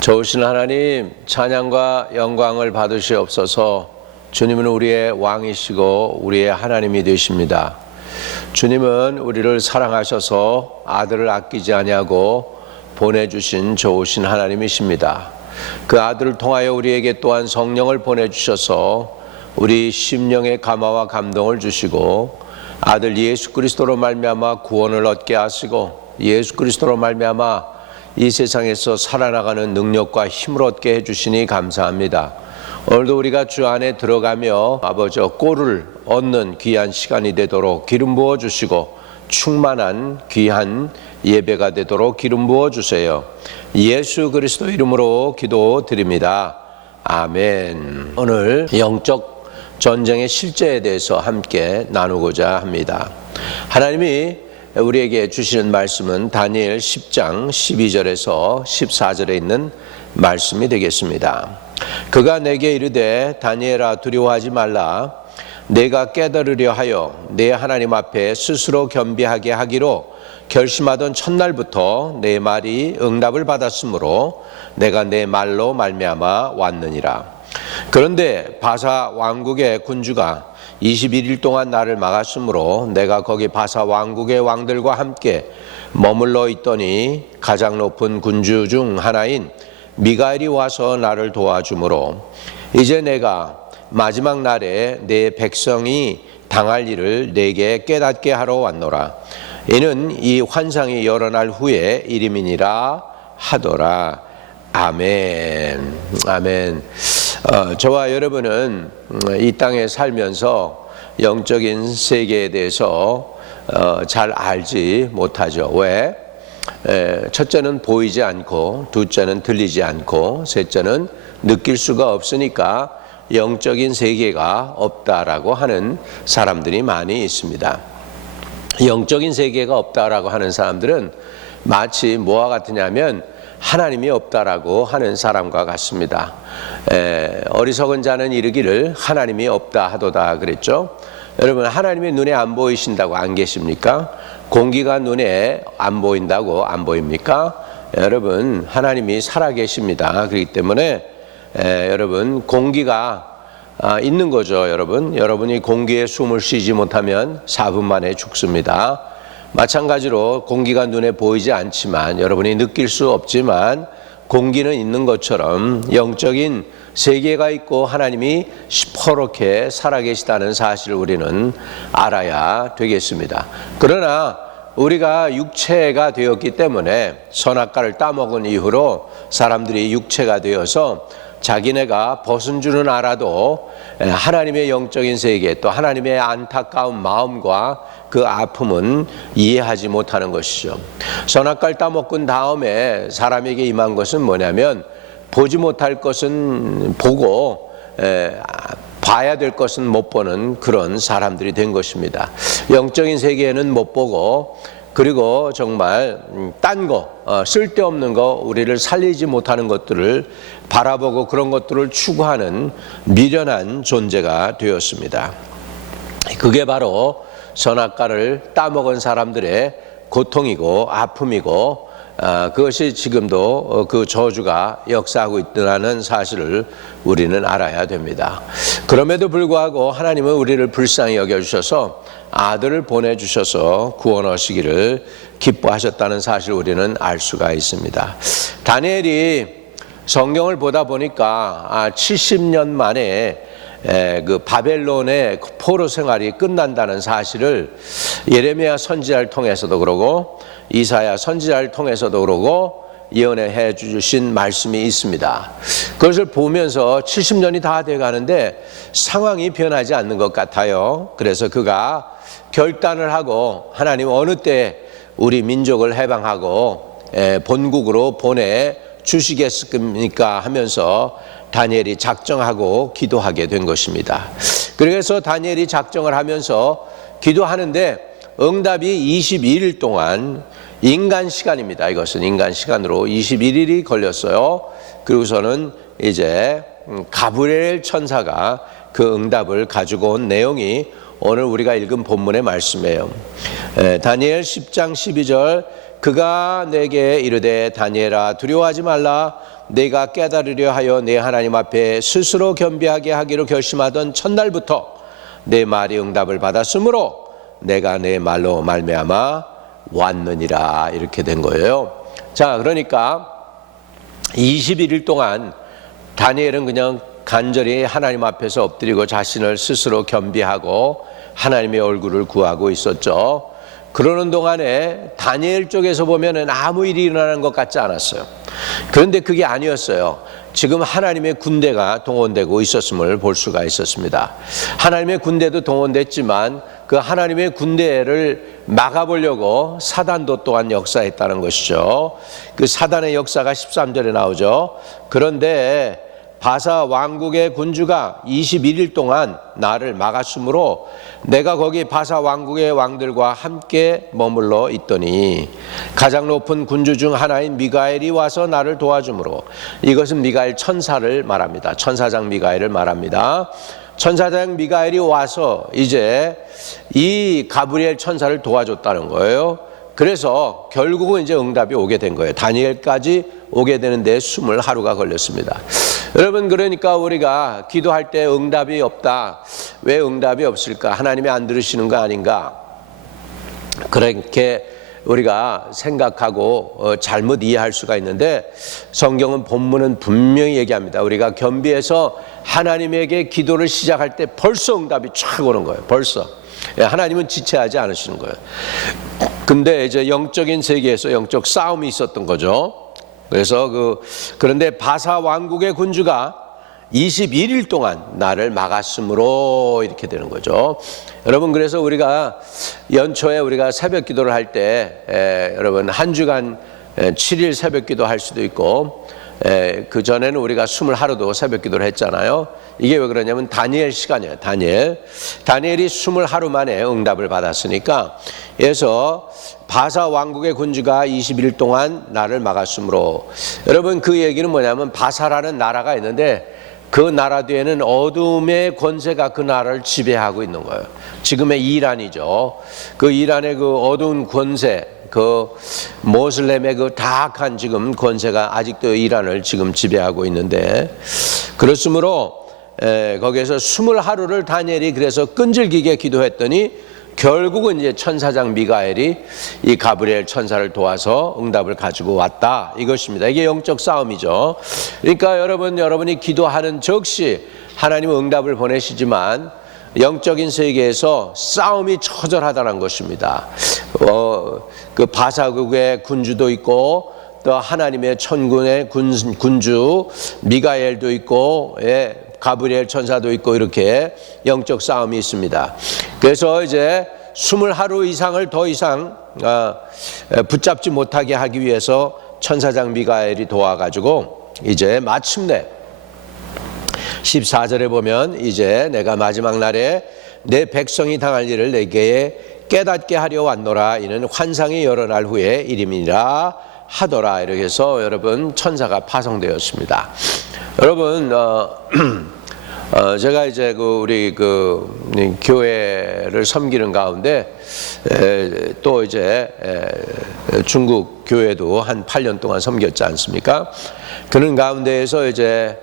좋으신 하나님, 찬양과 영광을 받으시옵소서. 주님은 우리의 왕이시고 우리의 하나님이 되십니다. 주님은 우리를 사랑하셔서 아들을 아끼지 아니하고 보내주신 좋으신 하나님이십니다. 그 아들을 통하여 우리에게 또한 성령을 보내주셔서 우리 심령의 감화와 감동을 주시고 아들 예수 그리스도로 말미암아 구원을 얻게 하시고 예수 그리스도로 말미암아 이 세상에서 살아나가는 능력과 힘을 얻게 해주시니 감사합니다. 오늘도 우리가 주 안에 들어가며 아버지 꼴을 얻는 귀한 시간이 되도록 기름 부어주시고 충만한 귀한 예배가 되도록 기름 부어주세요. 예수 그리스도 이름으로 기도드립니다. 아멘. 오늘 영적 전쟁의 실제에 대해서 함께 나누고자 합니다. 하나님이 우리에게 주시는 말씀은 다니엘 10장 12절에서 14절에 있는 말씀이 되겠습니다. 그가 내게 이르되 다니엘아 두려워하지 말라. 내가 깨달으려 하여 내 하나님 앞에 스스로 겸비하게 하기로 결심하던 첫날부터 내 말이 응답을 받았으므로 내가 내 말로 말미암아 왔느니라. 그런데 바사 왕국의 군주가 21일 동안 나를 막았으므로 내가 거기 바사 왕국의 왕들과 함께 머물러 있더니 가장 높은 군주 중 하나인 미가엘이 와서 나를 도와주므로 이제 내가 마지막 날에 내 백성이 당할 일을 내게 깨닫게 하러 왔노라. 이는 이 환상이 여러 날 후에 이름이니라 하더라. 아멘. 아멘. 저와 여러분은 이 땅에 살면서 영적인 세계에 대해서 잘 알지 못하죠. 왜? 첫째는 보이지 않고, 둘째는 들리지 않고, 셋째는 느낄 수가 없으니까 영적인 세계가 없다라고 하는 사람들이 많이 있습니다. 영적인 세계가 없다라고 하는 사람들은 마치 뭐와 같으냐면 하나님이 없다라고 하는 사람과 같습니다. 어리석은 자는 이르기를 하나님이 없다 하도다 그랬죠. 여러분, 하나님이 눈에 안 보이신다고 안 계십니까? 공기가 눈에 안 보인다고 안 보입니까? 여러분, 하나님이 살아계십니다. 그렇기 때문에 여러분, 공기가 있는 거죠. 여러분이 공기에 숨을 쉬지 못하면 4분 만에 죽습니다. 마찬가지로 공기가 눈에 보이지 않지만 여러분이 느낄 수 없지만 공기는 있는 것처럼 영적인 세계가 있고 하나님이 시퍼렇게 살아계시다는 사실을 우리는 알아야 되겠습니다. 그러나 우리가 육체가 되었기 때문에 선악과를 따먹은 이후로 사람들이 육체가 되어서 자기네가 벗은 줄은 알아도 하나님의 영적인 세계 또 하나님의 안타까운 마음과 그 아픔은 이해하지 못하는 것이죠. 선악과를 따먹은 다음에 사람에게 임한 것은 뭐냐면 보지 못할 것은 보고 봐야 될 것은 못 보는 그런 사람들이 된 것입니다. 영적인 세계에는 못 보고 그리고 정말 딴 거, 쓸데없는 거, 우리를 살리지 못하는 것들을 바라보고 그런 것들을 추구하는 미련한 존재가 되었습니다. 그게 바로 선악과를 따먹은 사람들의 고통이고 아픔이고 그것이 지금도 그 저주가 역사하고 있다는 사실을 우리는 알아야 됩니다. 그럼에도 불구하고 하나님은 우리를 불쌍히 여겨주셔서 아들을 보내주셔서 구원하시기를 기뻐하셨다는 사실을 우리는 알 수가 있습니다. 다니엘이 성경을 보다 보니까 70년 만에 그 바벨론의 포로 생활이 끝난다는 사실을 예레미야 선지자를 통해서도 그러고 이사야 선지자를 통해서도 그러고 예언해 주신 말씀이 있습니다. 그것을 보면서 70년이 다 돼가는데 상황이 변하지 않는 것 같아요. 그래서 그가 결단을 하고 하나님 어느 때 우리 민족을 해방하고 본국으로 보내 주시겠습니까 하면서 다니엘이 작정하고 기도하게 된 것입니다. 그래서 다니엘이 작정을 하면서 기도하는데 응답이 21일 동안 인간 시간입니다. 이것은 인간 시간으로 21일이 걸렸어요. 그리고서는 이제 가브리엘 천사가 그 응답을 가지고 온 내용이 오늘 우리가 읽은 본문의 말씀이에요. 다니엘 10장 12절 그가 내게 이르되 다니엘아 두려워하지 말라. 내가 깨달으려 하여 내 하나님 앞에 스스로 겸비하게 하기로 결심하던 첫날부터 내 말이 응답을 받았으므로 내가 내 말로 말미암아 왔느니라. 이렇게 된 거예요. 자, 그러니까 21일 동안 다니엘은 그냥 간절히 하나님 앞에서 엎드리고 자신을 스스로 겸비하고 하나님의 얼굴을 구하고 있었죠. 그러는 동안에 다니엘 쪽에서 보면은 아무 일이 일어나는 것 같지 않았어요. 그런데 그게 아니었어요. 지금 하나님의 군대가 동원되고 있었음을 볼 수가 있었습니다. 하나님의 군대도 동원됐지만 그 하나님의 군대를 막아보려고 사단도 또한 역사했다는 것이죠. 그 사단의 역사가 13절에 나오죠. 그런데 바사 왕국의 군주가 21일 동안 나를 막았으므로 내가 거기 바사 왕국의 왕들과 함께 머물러 있더니 가장 높은 군주 중 하나인 미가엘이 와서 나를 도와주므로, 이것은 미가엘 천사를 말합니다. 천사장 미가엘을 말합니다. 천사장 미가엘이 와서 이제 이 가브리엘 천사를 도와줬다는 거예요. 그래서 결국은 이제 응답이 오게 된 거예요. 다니엘까지 오게 되는데 20하루가 걸렸습니다. 여러분, 그러니까 우리가 기도할 때 응답이 없다. 왜 응답이 없을까? 하나님이 안 들으시는 거 아닌가? 그렇게 우리가 생각하고 잘못 이해할 수가 있는데, 성경은 본문은 분명히 얘기합니다. 우리가 겸비해서 하나님에게 기도를 시작할 때 벌써 응답이 쫙 오는 거예요. 벌써. 하나님은 지체하지 않으시는 거예요. 근데 이제 영적인 세계에서 영적 싸움이 있었던 거죠. 그래서 그런데 바사 왕국의 군주가 21일 동안 나를 막았으므로 이렇게 되는 거죠. 여러분, 그래서 우리가 연초에 우리가 새벽 기도를 할 때 여러분 한 주간 7일 새벽 기도 할 수도 있고, 그 전에는 우리가 20하루도 새벽 기도를 했잖아요. 이게 왜 그러냐면 다니엘 시간이에요. 다니엘이 20하루 만에 응답을 받았으니까. 그래서 바사 왕국의 군주가 21일 동안 나를 막았으므로, 여러분 그 얘기는 뭐냐면 바사라는 나라가 있는데 그 나라 뒤에는 어둠의 권세가 그 나라를 지배하고 있는 거예요. 지금의 이란이죠. 그 이란의 그 어두운 권세, 그 모슬렘의 그 다악한 지금 권세가 아직도 이란을 지금 지배하고 있는데, 그렇으므로 거기에서 20하루를 다니엘이 그래서 끈질기게 기도했더니 결국은 이제 천사장 미가엘이 이 가브리엘 천사를 도와서 응답을 가지고 왔다, 이것입니다. 이게 영적 싸움이죠. 그러니까 여러분이 기도하는 즉시 하나님은 응답을 보내시지만 영적인 세계에서 싸움이 처절하다는 것입니다. 그 바사국의 군주도 있고 또 하나님의 천군의 군주 미가엘도 있고, 가브리엘 천사도 있고, 이렇게 영적 싸움이 있습니다. 그래서 이제 20하루 이상을 더 이상 붙잡지 못하게 하기 위해서 천사장 미가엘이 도와가지고 이제 마침내 14절에 보면 이제 내가 마지막 날에 내 백성이 당할 일을 내게 깨닫게 하려 왔노라. 이는 환상이 여러 날 후에 이름이라 하더라. 이렇게 해서 여러분 천사가 파송되었습니다. 여러분 제가 이제 우리 교회를 섬기는 가운데 또 이제 중국 교회도 한 8년 동안 섬겼지 않습니까? 그런 가운데에서 이제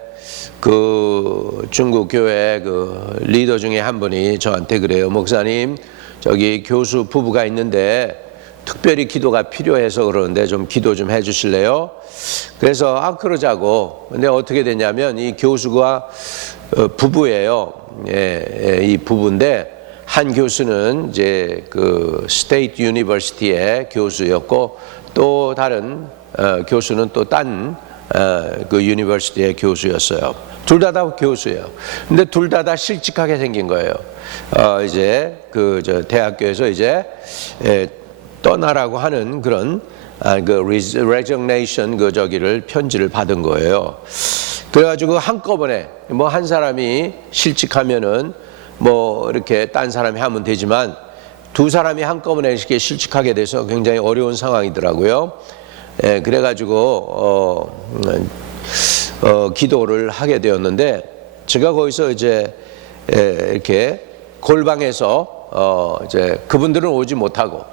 그 중국 교회 그 리더 중에 한 분이 저한테 그래요. 목사님, 저기 교수 부부가 있는데 특별히 기도가 필요해서 그러는데 좀 기도 좀 해주실래요? 그래서 그러자고. 근데 어떻게 됐냐면 이 교수가 부부예요. 이 부부인데 한 교수는 이제 그 스테이트 유니버시티의 교수였고, 또 다른 교수는 또 딴 그 유니버시티의 교수였어요. 둘 다 교수예요. 근데 둘 다 실직하게 생긴 거예요. 이제 저 대학교에서 이제 떠나라고 하는 그런 resignation 저기를 편지를 받은 거예요. 그래가지고 한꺼번에 한 사람이 실직하면은 이렇게 딴 사람이 하면 되지만 두 사람이 한꺼번에 이렇게 실직하게 돼서 굉장히 어려운 상황이더라고요. 그래가지고 기도를 하게 되었는데, 제가 거기서 이제 이렇게 골방에서 이제 그분들은 오지 못하고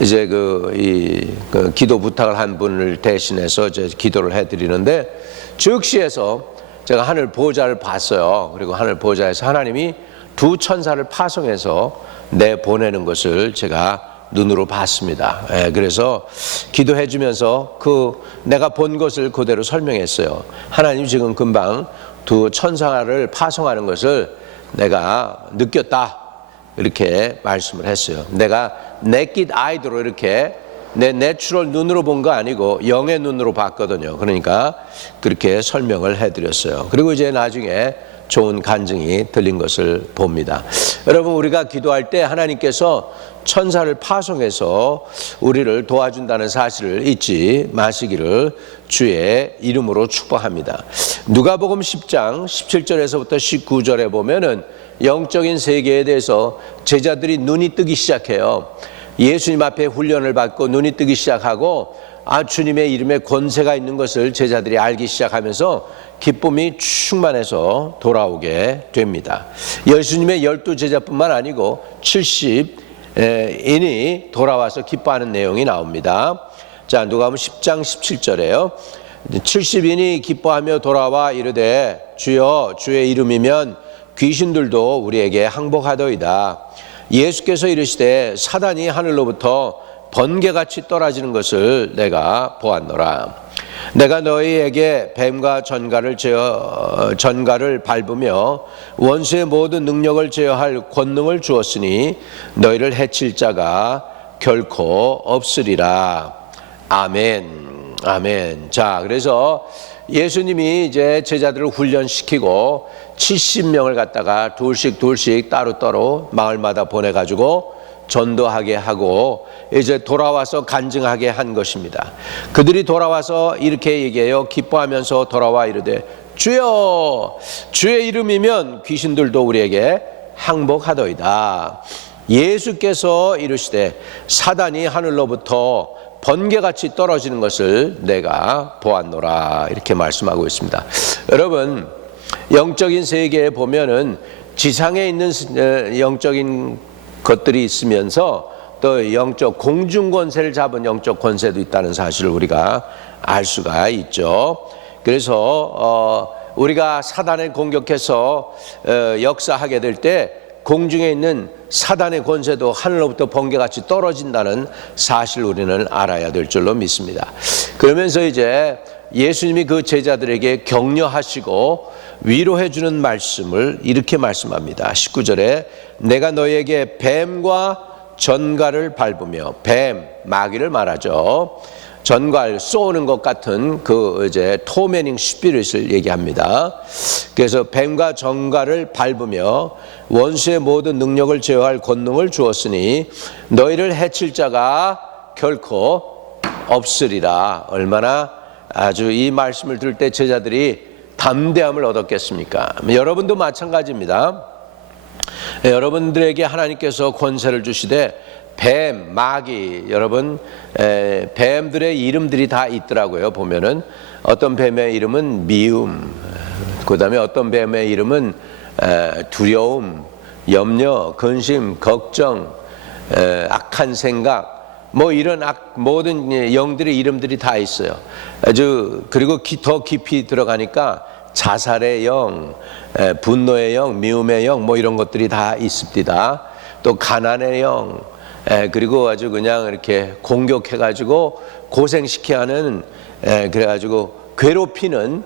이제 그 기도 부탁을 한 분을 대신해서 이제 기도를 해드리는데, 즉시에서 제가 하늘 보호자를 봤어요. 그리고 하늘 보호자에서 하나님이 두 천사를 파송해서 내보내는 것을 제가 눈으로 봤습니다. 그래서 기도해 주면서 내가 본 것을 그대로 설명했어요. 하나님 지금 금방 두 천사를 파송하는 것을 내가 느꼈다, 이렇게 말씀을 했어요. 내가 naked eye로 이렇게 내 내추럴 눈으로 본 거 아니고 영의 눈으로 봤거든요. 그러니까 그렇게 설명을 해드렸어요. 그리고 이제 나중에 좋은 간증이 들린 것을 봅니다. 여러분, 우리가 기도할 때 하나님께서 천사를 파송해서 우리를 도와준다는 사실을 잊지 마시기를 주의 이름으로 축복합니다. 누가복음 10장 17절에서부터 19절에 보면은 영적인 세계에 대해서 제자들이 눈이 뜨기 시작해요. 예수님 앞에 훈련을 받고 눈이 뜨기 시작하고, 주님의 이름에 권세가 있는 것을 제자들이 알기 시작하면서 기쁨이 충만해서 돌아오게 됩니다. 예수님의 12제자뿐만 아니고 70인이 돌아와서 기뻐하는 내용이 나옵니다. 자, 누가복음 10장 17절에요. 70인이 기뻐하며 돌아와 이르되 주여, 주의 이름이면 귀신들도 우리에게 항복하더이다. 예수께서 이르시되 사단이 하늘로부터 번개같이 떨어지는 것을 내가 보았노라. 내가 너희에게 뱀과 전갈을 밟으며 원수의 모든 능력을 제어할 권능을 주었으니 너희를 해칠 자가 결코 없으리라. 아멘. 아멘. 자, 그래서 예수님이 이제 제자들을 훈련시키고 70명을 갖다가 둘씩 따로따로 마을마다 보내가지고 전도하게 하고 이제 돌아와서 간증하게 한 것입니다. 그들이 돌아와서 이렇게 얘기해요. 기뻐하면서 돌아와 이르되 주여, 주의 이름이면 귀신들도 우리에게 항복하더이다. 예수께서 이르시되 사단이 하늘로부터 번개같이 떨어지는 것을 내가 보았노라, 이렇게 말씀하고 있습니다. 여러분, 영적인 세계에 보면은 지상에 있는 영적인 것들이 있으면서 또 영적 공중 권세를 잡은 영적 권세도 있다는 사실을 우리가 알 수가 있죠. 그래서 우리가 사단을 공격해서 역사하게 될 때 공중에 있는 사단의 권세도 하늘로부터 번개같이 떨어진다는 사실을 우리는 알아야 될 줄로 믿습니다. 그러면서 이제 예수님이 그 제자들에게 격려하시고 위로해 주는 말씀을 이렇게 말씀합니다. 19절에 내가 너희에게 뱀과 전갈을 밟으며, 뱀, 마귀를 말하죠. 전갈, 쏘는 것 같은 이제 토메닝 스피릿을 얘기합니다. 그래서 뱀과 전갈을 밟으며 원수의 모든 능력을 제어할 권능을 주었으니 너희를 해칠 자가 결코 없으리라. 얼마나 아주 이 말씀을 들을 때 제자들이 담대함을 얻었겠습니까? 여러분도 마찬가지입니다. 여러분들에게 하나님께서 권세를 주시되 뱀, 마귀, 여러분 뱀들의 이름들이 다 있더라고요. 보면은 어떤 뱀의 이름은 미움, 그 다음에 어떤 뱀의 이름은 두려움, 염려, 근심, 걱정, 악한 생각, 뭐 이런 모든 영들의 이름들이 다 있어요. 그리고 더 깊이 들어가니까 자살의 영, 분노의 영, 미움의 영, 뭐 이런 것들이 다 있습니다. 또 가난의 영, 그리고 아주 그냥 이렇게 공격해가지고 고생시켜 하는, 그래가지고 괴롭히는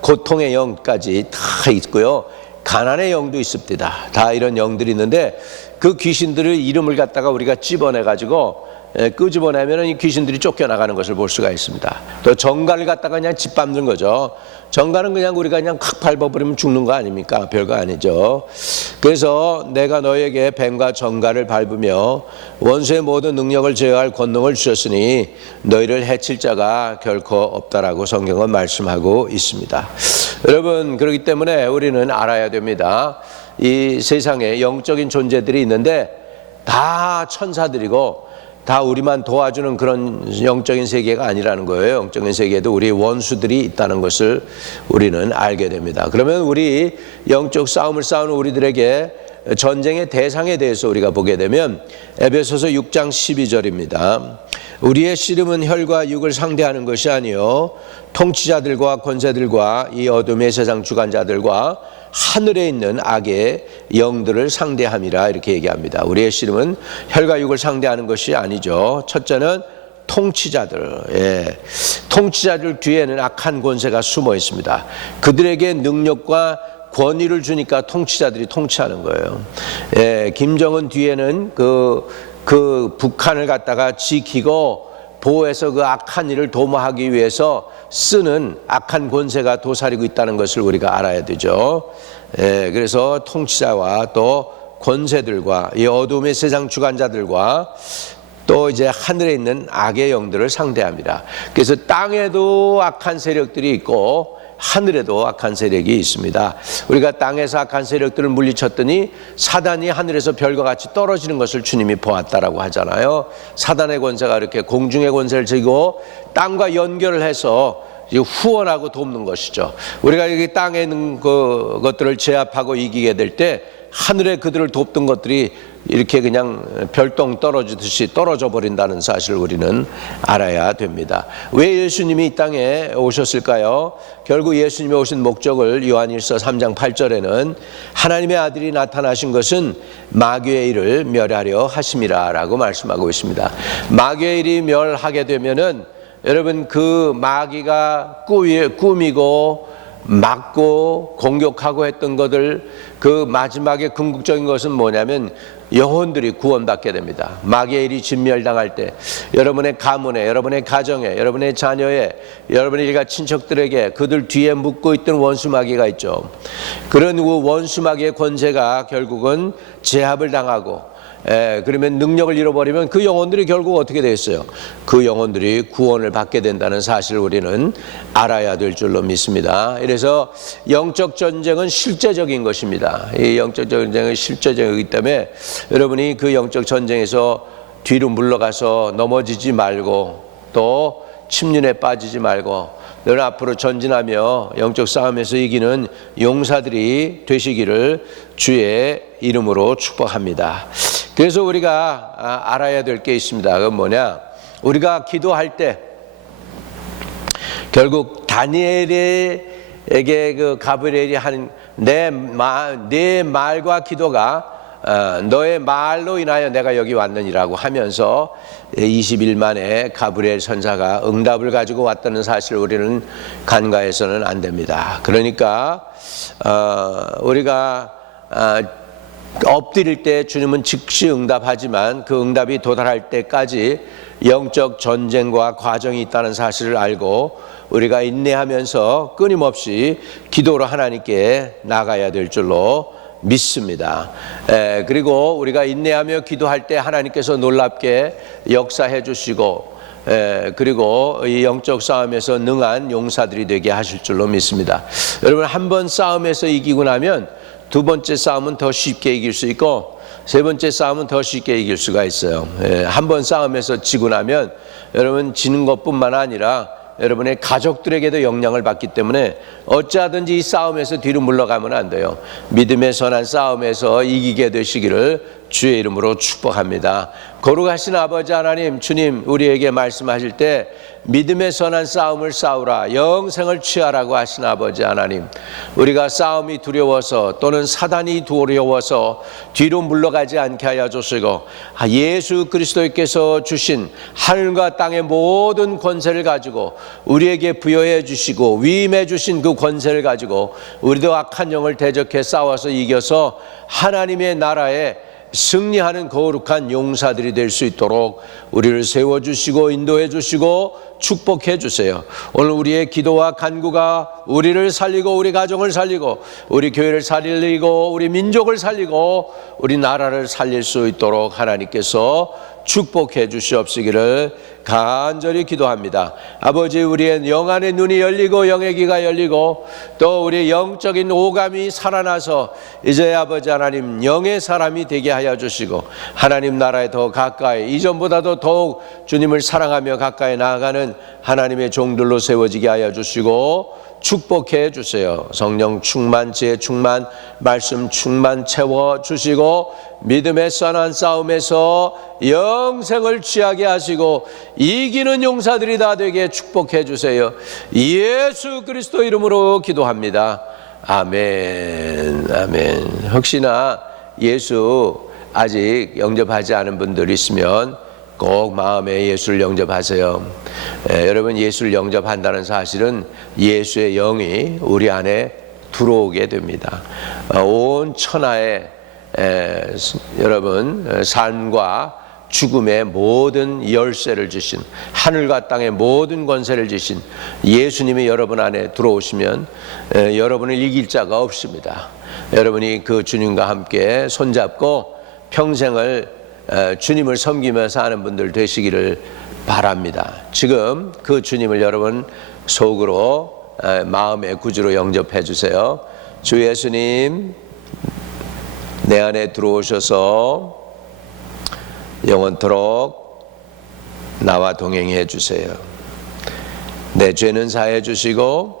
고통의 영까지 다 있고요. 가난의 영도 있습니다. 다 이런 영들이 있는데 그 귀신들의 이름을 갖다가 우리가 집어내가지고 끄집어내면 이 귀신들이 쫓겨나가는 것을 볼 수가 있습니다. 또 정갈을 갖다가 그냥 짓밟는 거죠. 정갈은 그냥 우리가 그냥 확 밟아버리면 죽는 거 아닙니까? 별거 아니죠. 그래서 내가 너에게 뱀과 정갈을 밟으며 원수의 모든 능력을 제어할 권능을 주셨으니 너희를 해칠 자가 결코 없다라고 성경은 말씀하고 있습니다. 여러분, 그렇기 때문에 우리는 알아야 됩니다. 이 세상에 영적인 존재들이 있는데 다 천사들이고 다 우리만 도와주는 그런 영적인 세계가 아니라는 거예요. 영적인 세계에도 우리 원수들이 있다는 것을 우리는 알게 됩니다. 그러면 우리 영적 싸움을 싸우는 우리들에게 전쟁의 대상에 대해서 우리가 보게 되면 에베소서 6장 12절입니다. 우리의 씨름은 혈과 육을 상대하는 것이 아니요 통치자들과 권세들과 이 어둠의 세상 주관자들과 하늘에 있는 악의 영들을 상대함이라 이렇게 얘기합니다. 우리의 씨름은 혈과 육을 상대하는 것이 아니죠. 첫째는 통치자들, 통치자들 뒤에는 악한 권세가 숨어 있습니다. 그들에게 능력과 권위를 주니까 통치자들이 통치하는 거예요. 김정은 뒤에는 그 북한을 갖다가 지키고 보호해서 그 악한 일을 도모하기 위해서 쓰는 악한 권세가 도사리고 있다는 것을 우리가 알아야 되죠. 그래서 통치자와 또 권세들과 이 어둠의 세상 주관자들과 또 이제 하늘에 있는 악의 영들을 상대합니다. 그래서 땅에도 악한 세력들이 있고 하늘에도 악한 세력이 있습니다. 우리가 땅에서 악한 세력들을 물리쳤더니 사단이 하늘에서 별과 같이 떨어지는 것을 주님이 보았다라고 하잖아요. 사단의 권세가 이렇게 공중의 권세를 지고 땅과 연결을 해서 후원하고 돕는 것이죠. 우리가 여기 땅에 있는 것들을 제압하고 이기게 될 때 하늘에 그들을 돕던 것들이 이렇게 그냥 별똥 떨어지듯이 떨어져 버린다는 사실을 우리는 알아야 됩니다. 왜 예수님이 이 땅에 오셨을까요? 결국 예수님이 오신 목적을 요한일서 3장 8절에는 하나님의 아들이 나타나신 것은 마귀의 일을 멸하려 하심이라 라고 말씀하고 있습니다. 마귀의 일이 멸하게 되면은 여러분 그 마귀가 꾸미고 막고 공격하고 했던 것들 그 마지막에 궁극적인 것은 뭐냐면 영혼들이 구원받게 됩니다. 마귀의 일이 진멸당할 때 여러분의 가문에, 여러분의 가정에, 여러분의 자녀에, 여러분의 일가 친척들에게 그들 뒤에 묶고 있던 원수 마귀가 있죠. 그런 원수 마귀의 권세가 결국은 제압을 당하고 그러면 능력을 잃어버리면 그 영혼들이 결국 어떻게 되겠어요? 그 영혼들이 구원을 받게 된다는 사실을 우리는 알아야 될 줄로 믿습니다. 그래서 영적 전쟁은 실제적인 것입니다. 이 영적 전쟁은 실제적이기 때문에 여러분이 그 영적 전쟁에서 뒤로 물러가서 넘어지지 말고 또 침륜에 빠지지 말고 늘 앞으로 전진하며 영적 싸움에서 이기는 용사들이 되시기를 주의 이름으로 축복합니다. 그래서 우리가 알아야 될 게 있습니다. 그건 뭐냐? 우리가 기도할 때 결국 다니엘에게 그 가브리엘이 하는 내 말과 기도가 너의 말로 인하여 내가 여기 왔느니라고 하면서 20일 만에 가브리엘 선사가 응답을 가지고 왔다는 사실을 우리는 간과해서는 안 됩니다. 그러니까 우리가 엎드릴 때 주님은 즉시 응답하지만 그 응답이 도달할 때까지 영적 전쟁과 과정이 있다는 사실을 알고 우리가 인내하면서 끊임없이 기도로 하나님께 나가야 될 줄로 믿습니다. 그리고 우리가 인내하며 기도할 때 하나님께서 놀랍게 역사해 주시고 그리고 이 영적 싸움에서 능한 용사들이 되게 하실 줄로 믿습니다. 여러분 한 번 싸움에서 이기고 나면 두 번째 싸움은 더 쉽게 이길 수 있고 세 번째 싸움은 더 쉽게 이길 수가 있어요. 한 번 싸움에서 지고 나면 여러분 지는 것뿐만 아니라 여러분의 가족들에게도 영향을 받기 때문에 어찌하든지 이 싸움에서 뒤로 물러가면 안 돼요. 믿음의 선한 싸움에서 이기게 되시기를 주의 이름으로 축복합니다. 거룩하신 아버지 하나님, 주님 우리에게 말씀하실 때 믿음의 선한 싸움을 싸우라, 영생을 취하라고 하신 아버지 하나님, 우리가 싸움이 두려워서 또는 사단이 두려워서 뒤로 물러가지 않게 하여 주시고 예수 그리스도께서 주신 하늘과 땅의 모든 권세를 가지고 우리에게 부여해 주시고 위임해 주신 그 권세를 가지고 우리도 악한 영을 대적해 싸워서 이겨서 하나님의 나라에 승리하는 거룩한 용사들이 될 수 있도록 우리를 세워주시고 인도해 주시고 축복해 주세요. 오늘 우리의 기도와 간구가 우리를 살리고 우리 가정을 살리고 우리 교회를 살리고 우리 민족을 살리고 우리 나라를 살릴 수 있도록 하나님께서 축복해 주시옵시기를 간절히 기도합니다. 아버지, 우리의 영안의 눈이 열리고 영의 귀가 열리고 또 우리 영적인 오감이 살아나서 이제 아버지 하나님 영의 사람이 되게 하여 주시고 하나님 나라에 더 가까이 이전보다도 더욱 주님을 사랑하며 가까이 나아가는 하나님의 종들로 세워지게 하여 주시고 축복해 주세요. 성령 충만, 지혜 충만, 말씀 충만 채워 주시고 믿음의 선한 싸움에서 영생을 취하게 하시고 이기는 용사들이 다 되게 축복해 주세요. 예수 그리스도 이름으로 기도합니다. 아멘. 아멘. 혹시나 예수 아직 영접하지 않은 분들 있으면 꼭 마음에 예수를 영접하세요. 여러분, 예수를 영접한다는 사실은 예수의 영이 우리 안에 들어오게 됩니다. 온 천하에 여러분 삶과 죽음의 모든 열쇠를 주신, 하늘과 땅의 모든 권세를 주신 예수님이 여러분 안에 들어오시면 여러분을 이길 자가 없습니다. 여러분이 그 주님과 함께 손잡고 평생을 주님을 섬기며 사는 분들 되시기를 바랍니다. 지금 그 주님을 여러분 속으로 마음의 구주로 영접해 주세요. 주 예수님, 내 안에 들어오셔서 영원토록 나와 동행해 주세요. 내 죄는 사해 주시고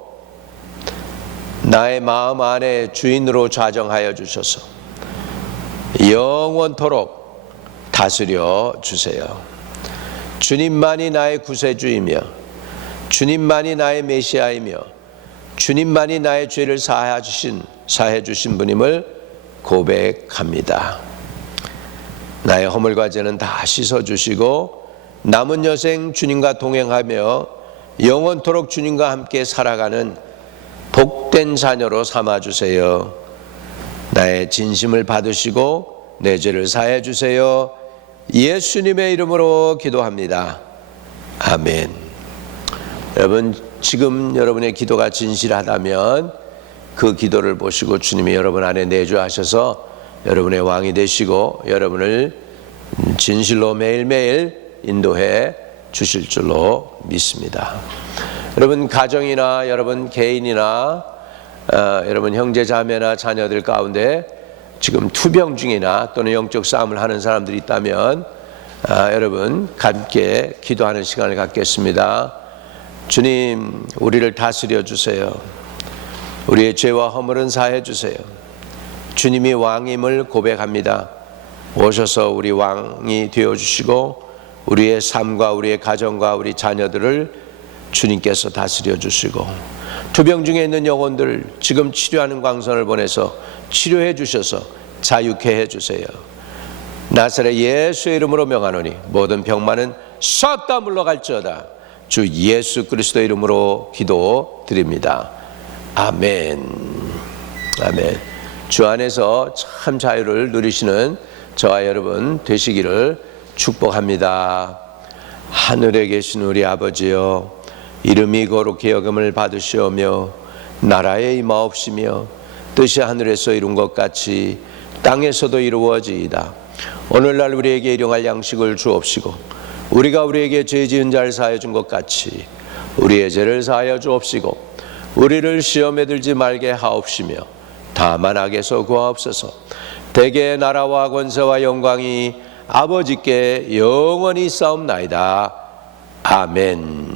나의 마음 안에 주인으로 좌정하여 주셔서 영원토록 다스려 주세요. 주님만이 나의 구세주이며 주님만이 나의 메시아이며 주님만이 나의 죄를 사해 주신 분임을 고백합니다. 나의 허물과 죄는 다 씻어주시고 남은 여생 주님과 동행하며 영원토록 주님과 함께 살아가는 복된 자녀로 삼아주세요. 나의 진심을 받으시고 내 죄를 사해 주세요. 예수님의 이름으로 기도합니다. 아멘. 여러분, 지금 여러분의 기도가 진실하다면 그 기도를 보시고 주님이 여러분 안에 내주하셔서 여러분의 왕이 되시고 여러분을 진실로 매일매일 인도해 주실 줄로 믿습니다. 여러분 가정이나 여러분 개인이나 여러분 형제 자매나 자녀들 가운데 지금 투병 중이나 또는 영적 싸움을 하는 사람들이 있다면 여러분 함께 기도하는 시간을 갖겠습니다. 주님, 우리를 다스려 주세요. 우리의 죄와 허물은 사해 주세요. 주님이 왕임을 고백합니다. 오셔서 우리 왕이 되어주시고 우리의 삶과 우리의 가정과 우리 자녀들을 주님께서 다스려 주시고 투병 중에 있는 영혼들 지금 치료하는 광선을 보내서 치료해 주셔서 자유케 해 주세요. 나사렛 예수의 이름으로 명하노니 모든 병만은 싹 다 물러갈지어다. 주 예수 그리스도 이름으로 기도드립니다. 아멘. 아멘. 주 안에서 참 자유를 누리시는 저와 여러분 되시기를 축복합니다. 하늘에 계신 우리 아버지여, 이름이 거룩히 여김을 받으시오며 나라에 임하옵시며 뜻이 하늘에서 이룬 것 같이 땅에서도 이루어지이다. 오늘날 우리에게 일용할 양식을 주옵시고 우리가 우리에게 죄 지은 자를 사하여 준 것 같이 우리의 죄를 사하여 주옵시고 우리를 시험에 들지 말게 하옵시며 다만 악에서 구하옵소서. 대개의 나라와 권세와 영광이 아버지께 영원히 싸움나이다. 아멘.